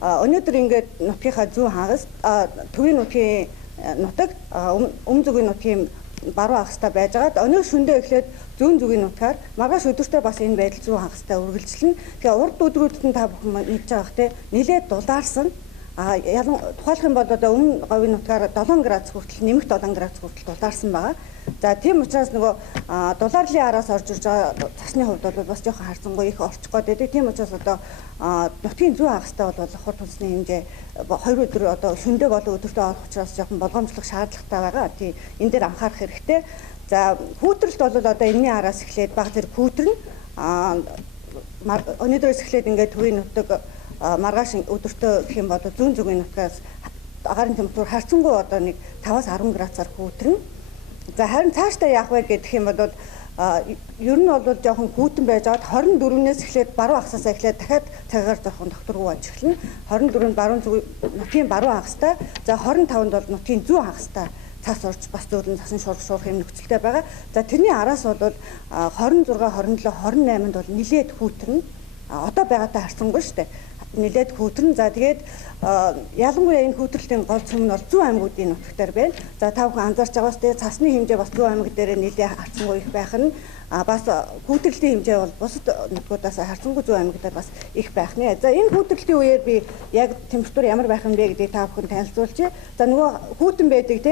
өнөөдөр ингээд нутгийнхаа зүүн хагас төвийн нутгийн нутаг өмнө зүгийн нутгийн баруун хагастай байж байгаа. Өнөө шөндөө эхлээд зүүн зүгийн нутгаар маргааш өдөртөө бас энэ байдал зүүн хагастай үргэлжлэнэ. Тэгэхээр урд өдрүүдэд нь та бүхэн мэдж байгаа хөтэй нэлээд дулаарсан. Тухайлах юм бол одоо өмнө говийн нутгаар 7 градус хүртэл нэмэх 7 градус хүртэл дулаарсан байгаа. За тийм учраас нөгөө дулаарлын араас орж ирж байгаа цасны хувьд бол бас жоохон харцангуй их орчих гээд байдаг. Тийм учраас одоо нутгийн зүүн хагастай бол хурд хүнсний хэмжээ 2 өдөр одоо шөндөө болон өдөртөө орох учраас жоохон болгоомжлох шаардлагатай байгаа. Тийм энэ дээр анхаарах хэрэгтэй. За хүүтрэлт бол одоо энэний араас эхлээд баг зэрэг хүүтрэн өнөөдрөөс эхлээд ингээд төвийн нутаг маргааш өдөртөө гэх юм бол зүүн зүгийн нутгаас агаарын температур харьцангуй одоо нэг 5-аас 10 градусаар хүүтрэн. За харин цаашдаа яах вэ гэх юм бол ер нь бол жоохон хүүтэн байж байгаад 24-өөс эхлээд баруун хагасаас эхлээд дахиад цагаар жоохон доктор руу онж эхэлнэ. 24-нд баруун зүг нутгийн баруун хагастай, за 25-нд бол нутгийн зүүн хагастай цас орж бас зөөлөн цасан шуурх юм нөхцөлтэй байгаа. За тэрний араас бол 26, 27, 28-нд бол нилээд хүүтэн одоо байгаатай харьцангуй шүү дээ. Нилээд хүүтрэн. За тэгээд ялангуяа энэ хүүтрэлтийн гол цөм нь бол зүүн аймагуудын нутагтаар байна. За та бүхэн анзаарч байгаас тэгээд цасны хэмжээ бас зүүн аймаг дээр нэлээд харьцангуй их байх нь бас хүүтрэлтийн хэмжээ бол бусад нутгуудаас харьцангуй зүүн аймагтаар бас их байх нэ. За энэ хүүтрэлтийн үеэр би яг температур ямар байх юм бэ гэдгийг та бүхэн танилцуулъя. За нөгөө хүүтэн байдаг тийм